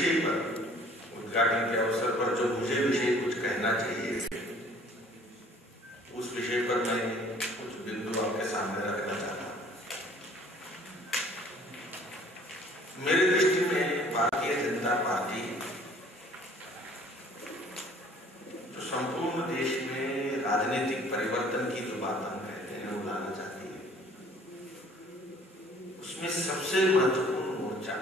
विषय पर, उद्घाटन के अवसर पर जो मुझे विषय कुछ कहना चाहिए, उस विषय पर मैं कुछ बिंदु आपके सामने रखना चाहता हूँ। मेरी दृष्टि में भारतीय जनता पार्टी जो संपूर्ण देश में राजनीतिक परिवर्तन की जो बात हम कहते हैं वो लाना चाहती है, उसमें सबसे महत्वपूर्ण मोर्चा,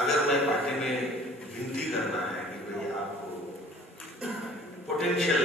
अगर मैं पार्टी में विनती करना है कि भाई आपको पोटेंशियल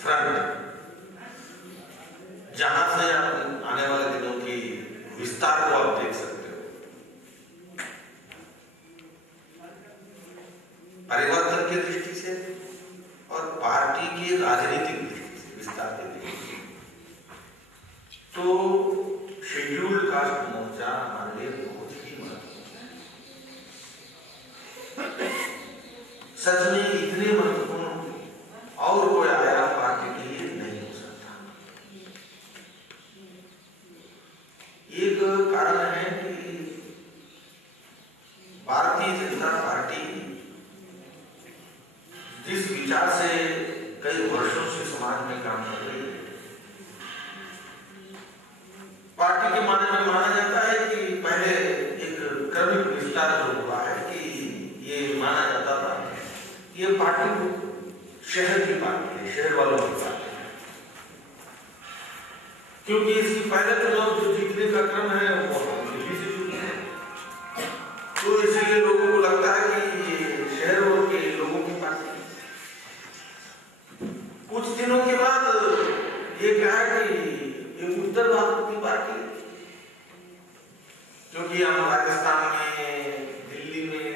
फ्रंट, जहां से आप आने वाले दिनों की विस्तार को आप देख सकते हो, परिवर्तन की दृष्टि से और पार्टी की राजनीतिक दृष्टि से विस्तार की दृष्टि से, तो शेड्यूल्ड कास्ट मोर्चा हमारे लिए बहुत ही महत्वपूर्ण है। सच में इतने महत्वपूर्ण और कोई आया पार्टी के लिए नहीं हो सकता। एक कारण है कि भारतीय जनता पार्टी जिस विचार से कई वर्षों से समाज में काम कर रही है, पार्टी के माने में माना जाता है कि पहले एक क्रमिक विस्तार जो हुआ है कि ये माना जाता था कि ये पार्टी शहर की पार्टी है, शहर वालों की पार्टी है, क्योंकि इसकी पहले चुनाव जो जीतने का क्रम है वो दिल्ली से जीते हैं, तो इसीलिए लोगों को लगता है कि ये शहर के लोगों की पार्टी है। कुछ दिनों के बाद ये कहा कि ये उत्तर भारत की पार्टी है, क्योंकि हम राजस्थान में, दिल्ली में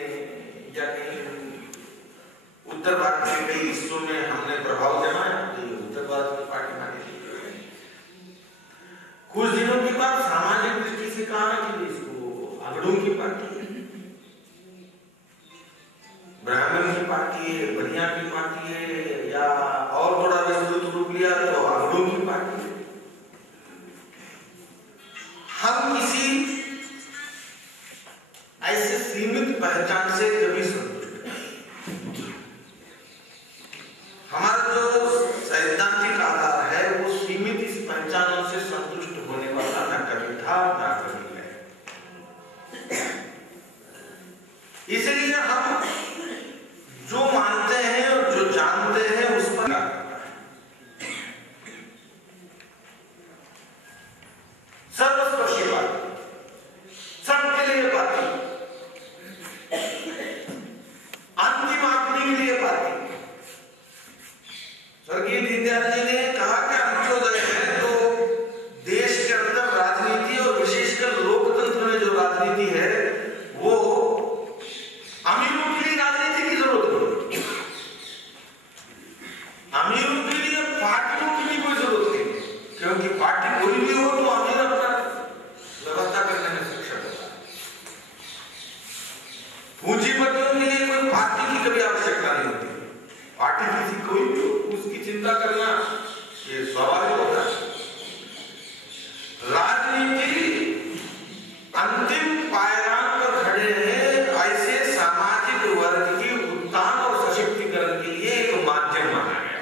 या कहीं उत्तर भारत के कई हिस्सों में हमने प्रभाव जमाया, तो ये उत्तर भारत की पार्टी मानी गई। कुछ दिनों के बाद सामाजिक दृष्टि से कहा कि इसको अगड़ों की पार्टी है, ब्राह्मण की पार्टी है, बनिया की पार्टी है, या और थोड़ा विस्तृत रूप लिया तो अगड़ों की पार्टी है। हम किसी ऐसे सीमित पहचान से कभी संतुष्ट नहीं। हमारा जो सैद्धांतिक आधार है वो सीमित इस पहचानों से संतुष्ट होने वाला न कभी था न कभी है। इसलिए हम जो मानते हैं और जो जानते हैं उस पर सर्वस्पर्शी बात, सबके लिए बात, अंतिम आदमी के लिए बात। स्वर्गीय दीनदयाल जी ने कहा कि अंत्योदय है तो देश के अंदर राजनीति और विशेषकर लोकतंत्र में जो राजनीति है वो अमीरों के लिए राजनीति की जरूरत नहीं, अमीरों के लिए पार्टियों की भी कोई जरूरत नहीं, क्योंकि पार्टी कोई भी हो तो अमीर अपना व्यवस्था करने में सक्षम होता है। पूंजीपतियों के लिए कोई पार्टी की कभी आवश्यकता नहीं होती, पार्टी किसी कोई भी उसकी चिंता करना ये स्वाभाविक होता है। राजनीति अंतिम पायदान पर खड़े हैं ऐसे सामाजिक वर्ग की उत्थान और सशक्तिकरण के लिए एक माध्यम माना गया।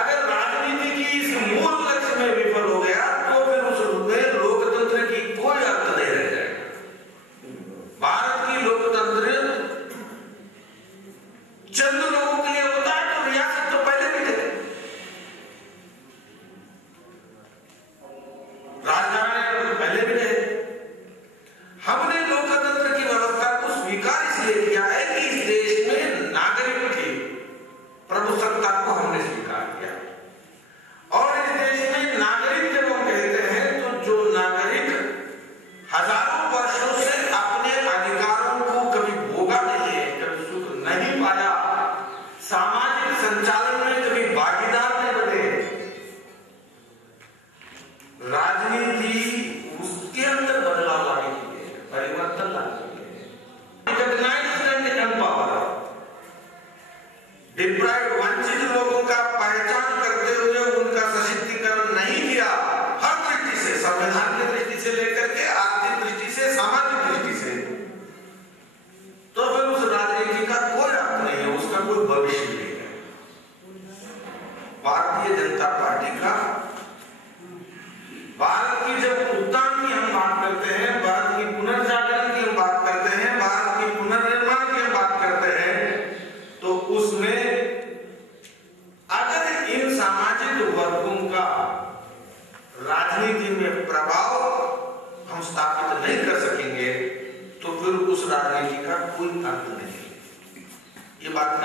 अगर राजनीति की इस मूल लक्ष्य में विफल हो गया तो फिर उस में लोकतंत्र की कोई अर्थ नहीं रह जाएगा। भारत की लोकतंत्र चंद लोगों के लिए होता है, तो रियासत तो पहले भी थे, राजघराने पहले भी थे। हमने लोकतंत्र की व्यवस्था को स्वीकार इसलिए किया है कि इस देश में नागरिक की प्रभुसत्ता को हमने स्वीकार किया, और इस देश में नागरिक जब हम कहते हैं तो जो नागरिक हजारों वर्षों से अपने अधिकारों को कभी भोगा नहीं है, कभी सुख नहीं पाया, सामाजिक संचालन में कभी भागीदार नहीं बने, राजनीति उसके अंदर बदलाव लाने के लिए, परिवर्तन लाने के लिए, डिप्राइव्ड वंचित लोगों का पहचान करते हुए उनका सशक्तिकरण नहीं किया, हर दृष्टि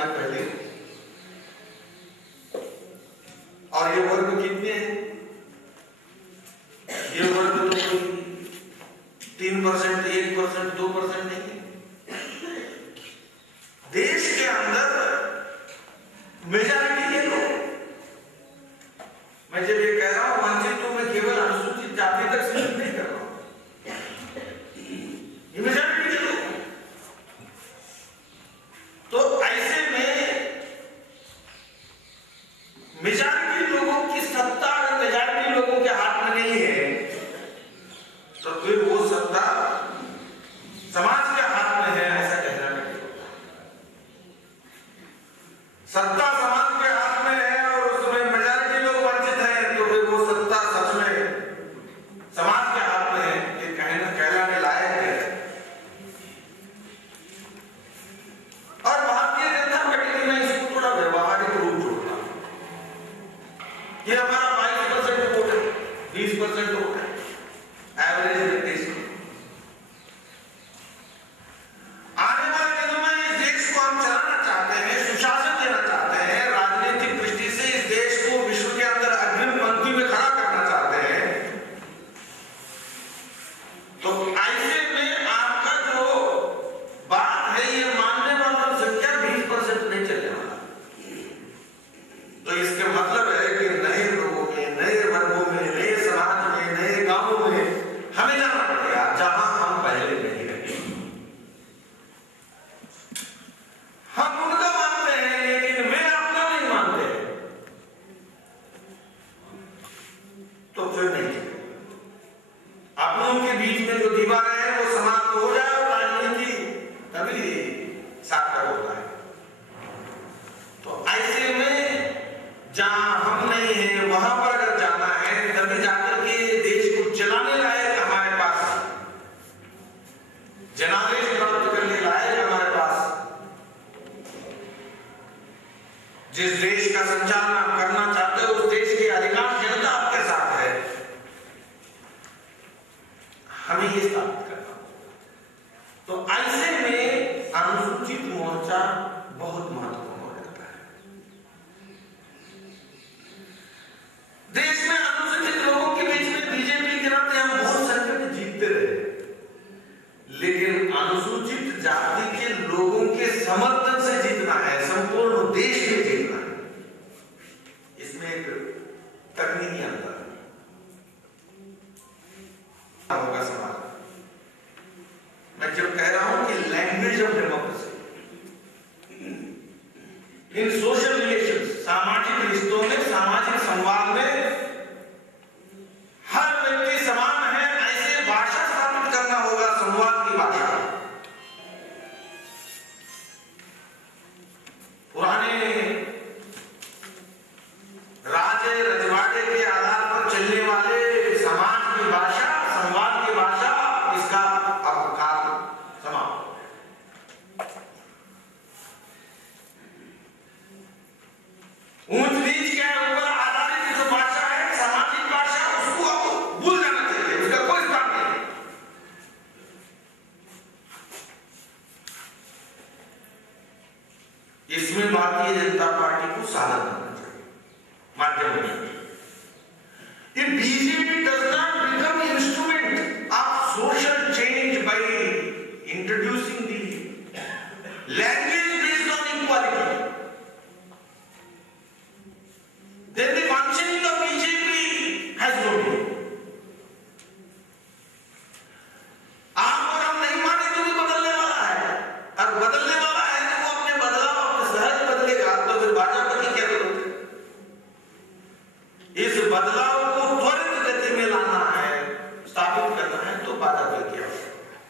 पहले। और ये वर्ग कितने हैं? ये वर्ग तो 3%, 1%, 2% नहीं है। देश के अंदर मेजॉरिटी के लोग, मैं जब ये कह रहा हूं वंचित, तो मैं केवल अनुसूचित जाति तक सीमित नहीं कर रहा हूं, ये मेजॉरिटी के लोग। तो ऐसे में मेजॉरिटी लोगों की सत्ता अगर मेजॉरिटी लोगों के हाथ में नहीं है, तो फिर वो सत्ता समाज के हाथ में है, ऐसा कहना नहीं होता। सत्ता समाज के हाथ में है और उसमें मेजॉरिटी लोग वंचित हैं, तो फिर वो सत्ता सच में समाज के हाथ में है, ये कहलाने लायक है। और भारतीय जनता पार्टी में इसको थोड़ा व्यवहारिक रूप जोड़ना, ये हमारा 22% वोट है, 20% वोट है, एवरेज देश। आने वाले दिनों में इस देश को हम चलाना चाहते हैं, सुशासन देना चाहते हैं, राजनीतिक दृष्टि से इस देश को विश्व के अंदर अग्रिम पंक्ति में खड़ा करना चाहते हैं। तो ऐसे में आपका जो बात है, ये मानने वालों की संख्या 20% नहीं चलने वाला। तो इसके मतलब है कि नए लोगों में, नए वर्गों में, नए समाज में, नए गांवों में हमें जाना पड़ेगा, जहां हम पहले नहीं रहे। हम उनका मानते हैं, लेकिन मैं अपना नहीं मानते, तो फिर नहीं। अपनों के बीच में जो दीवारें हैं वो समाप्त हो जाए और राजनीति तभी सार्थक होता है। तो ऐसे में जहां हम नहीं है, वहां पर अगर जाना है, तभी जाकर के देश को चलाने लायक हमारे पास, जनादेश प्राप्त करने लायक हमारे पास, जिस देश का संचालन आप करना चाहते हो, उस देश की अधिकांश जनता आपके साथ है, हमें ये स्थापित करना होगा। तो ऐसे में अनुसूचित मोर्चा बहुत महत्वपूर्ण हो जाता है। देश में अनुसूचित लोगों के बीच में बीजेपी के नाते हम बहुत संकट जीतते रहे, लेकिन अनुसूचित जाति के लोगों के समर्थन से जीतना है, संपूर्ण देश में जीतना है, इसमें एक तकनीकी अंतर होगा समाज। मैं जब कह रहा हूं कि language of democracy in social relations, सामाजिक रिश्तों में, सामाजिक संवाद में हर व्यक्ति समान है, ऐसे भाषा स्थापित करना होगा, संवाद की भाषा। पुराने राजे रजवाड़े के आधार पर चलने वाले समाज की भाषा, संवाद की भाषा, इसका अब काल समाप्त। ऊंच नीच के ऊपर आधारित जो भाषा है, सामाजिक भाषा, उसको अब भूल जाना चाहिए, उसका कोई स्थान नहीं। इसमें भारतीय जनता पार्टी को साधन करना चाहिए, माध्यम बनना चाहिए। If BJP does not become instrument of social change by introducing the language based on equality, then the functioning of BJP has no meaning. आप और हम नहीं माने तो भी बदलने वाला है, और बदलने वाला है तो वो अपने बदलाव, अपने सहज बदलेगा, तो फिर भाजपा की क्या जरूरत है? इस बदलाव को त्वरित गति में लाना है, स्थापित करना है, तो बाधा बल की आवश्यकता है।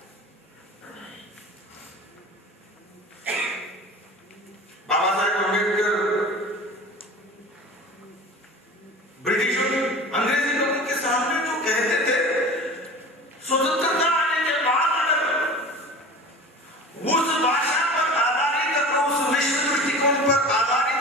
बाबा साहेब अम्बेडकर ब्रिटिशों, अंग्रेजी लोगों के सामने जो कहते थे, स्वतंत्रता आने के बाद अगर उस भाषा पर आधारित, अगर उस विश्व दृष्टिकोण पर आधारित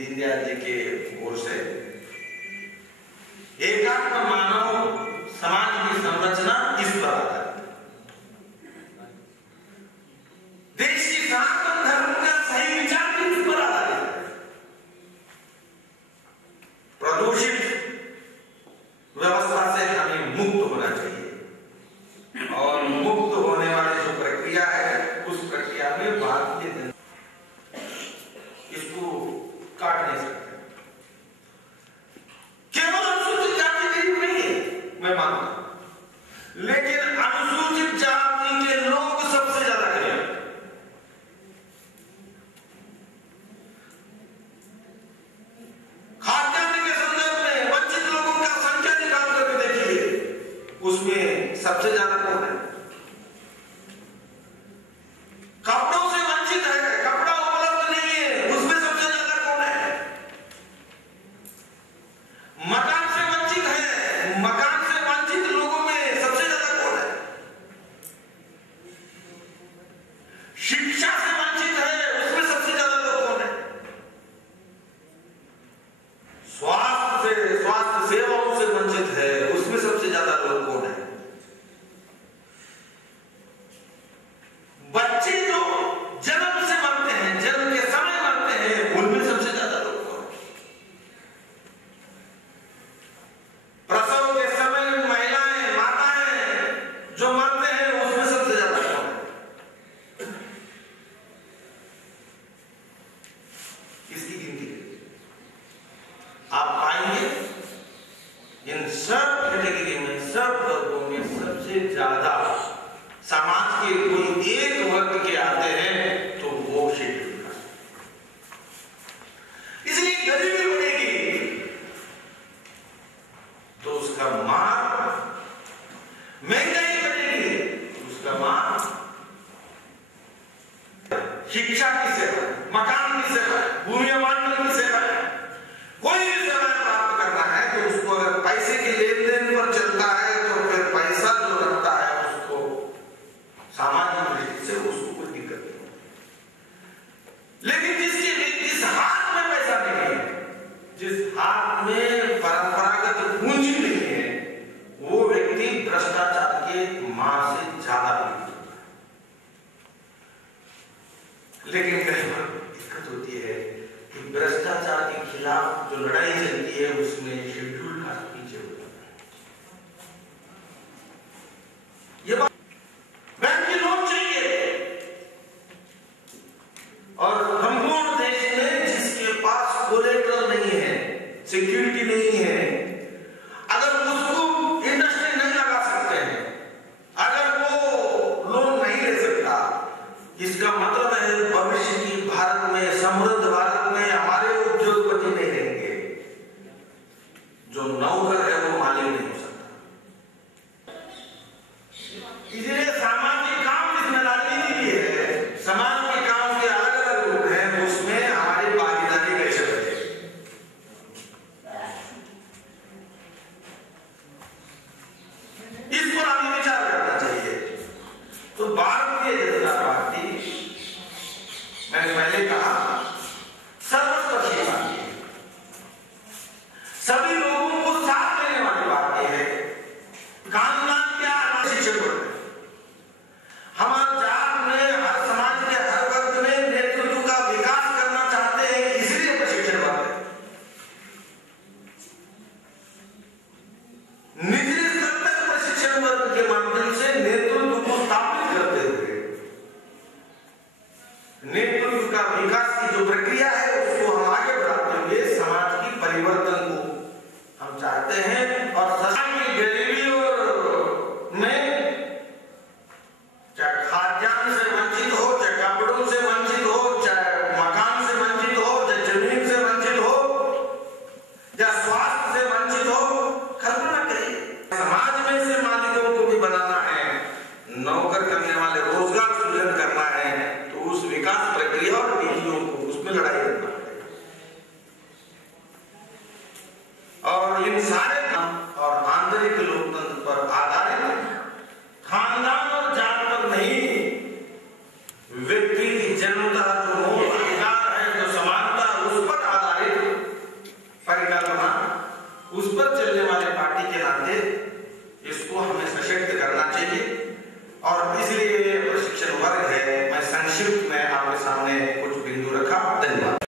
दीनदयाल जी के ओर से एकात्म मानव समाज की संरचना इस पर आधारित है। देश की सनातन धर्म का सही विचार भी इस पर आधारित है। प्रदूषित व्यवस्था से हमें मुक्त होना चाहिए और मुक्त होने वाली जो प्रक्रिया है उस प्रक्रिया में भारतीय जनता इसको काट नहीं सकते। केवल अनुसूचित जाति गरीब नहीं है, मैं मानता हूं, लेकिन अनुसूचित जाति के लोग सबसे ज्यादा गरीब हैं। खाद्यान्न के संदर्भ में वंचित लोगों का संख्या निकाल करके देखिए, उसमें सबसे ज्यादा कौन है? कपड़ों से वंचित है, कपड़ा उपलब्ध नहीं है, उसमें सबसे ज्यादा कौन है? मकान से वंचित है, मकान से वंचित लोगों में सबसे ज्यादा कौन है? शिक्षा से वंचित है, उसमें सबसे ज्यादा लोग कौन है? स्वास्थ्य सेवाओं से वंचित है, उसमें सबसे ज्यादा लोग कौन है? बच्चे जो जन्म से मरते हैं, जन्म के समय मरते हैं, उनमें सबसे ज्यादा लोग कौन है? प्रसव के समय महिलाएं, माताएं जो मरते हैं, उसमें सबसे ज्यादा कौन है? इसकी गिनती आप पाएंगे इन सब कैटेगरी में, सब वर्गों में सबसे ज्यादा समाज के कोई एक वर्ग के आते हैं तो वो शेड्यूल कास्ट। इसलिए गरीबी बढ़ेगी तो उसका मार, महंगाई बढ़ेगी तो उसका मार, शिक्षा की सेवा, मकान की सेवा, भूमि आवंटन की सेवा, कोई भी सेवा प्राप्त करना है तो उसको अगर पैसे के लेन देन पर चलता है तो फिर पैसा जो रखता है उसको सामाजिक दृष्टि से उसको कोई दिक्कत नहीं। लेकिन जिस हाथ में पैसा नहीं है, जिस हाथ में परंपरागत पूंजी नहीं है, वो व्यक्ति भ्रष्टाचार के मार से ज्यादा पीड़ित होता है। लेकिन कई बार दिक्कत होती है कि भ्रष्टाचार के खिलाफ जो लड़ाई चलती है उसमें शेड्यूल कास्ट पीछे हो जाता है। ये बात बैंक के लोन चाहिए और संपूर्ण देश में जिसके पास कोलेटरल नहीं है, सिक्योरिटी नहीं है, अगर उसको इंडस्ट्री नहीं लगा सकते हैं, अगर वो लोन नहीं ले सकता, इसका मतलब है भविष्य की भारत में, समृद्ध भारत में हमारे उद्योगपति नहीं रहेंगे। जो नौकर है वो मालिक नहीं हो सकता। इसलिए सामाजिक काम जिसमें राजनीति है, समाज के काम के अलग अलग रूप हैं, उसमें हमारी भागीदारी कैसे बढ़े, इस पर हमें विचार करना चाहिए। तो भारतीय जनता पार्टी, मैंने पहले कहा, सर्वस्पर्शी पार्टी है, सभी लोगों को साथ लेने वाली पार्टी है। कानून क्या शिक्षक है, हमारे जात में, हर समाज के हर वर्ग में नेतृत्व का विकास करना चाहते हैं, इसलिए प्रशिक्षण वर्ग है। निचले स्तर तक प्रशिक्षण वर्ग के माध्यम से नेतृत्व को स्थापित करते हुए नेतृत्व का विकास की जो प्रक्रिया है उसको हम आगे बढ़ाते हुए समाज की परिवर्तन को हम चाहते हैं। और समाज की गरीबी और में चाहे खाद्यान्न से वंचित हो, चाहे कपड़ों से वंचित हो, चाहे मकान से वंचित हो, चाहे जमीन से वंचित हो, या स्वास्थ्य से वंचित हो, कल्पना करिए समाज में से मालिकों को भी बनाना है, नौकर करने वाले रोजगार सृजन करना है, तो उस विकास प्रक्रिया और नीतियों को उसमें लड़ाई करना है। और इन सारे काम और आंतरिक लोकतंत्र पर आधारित, खानदान और जात पर नहीं, व्यक्ति की जन्मतः जो मूल अधिकार है, जो समानता, उस पर आधारित उस पर चलने वाले पार्टी के नाते इसको हमें सशक्त करना चाहिए और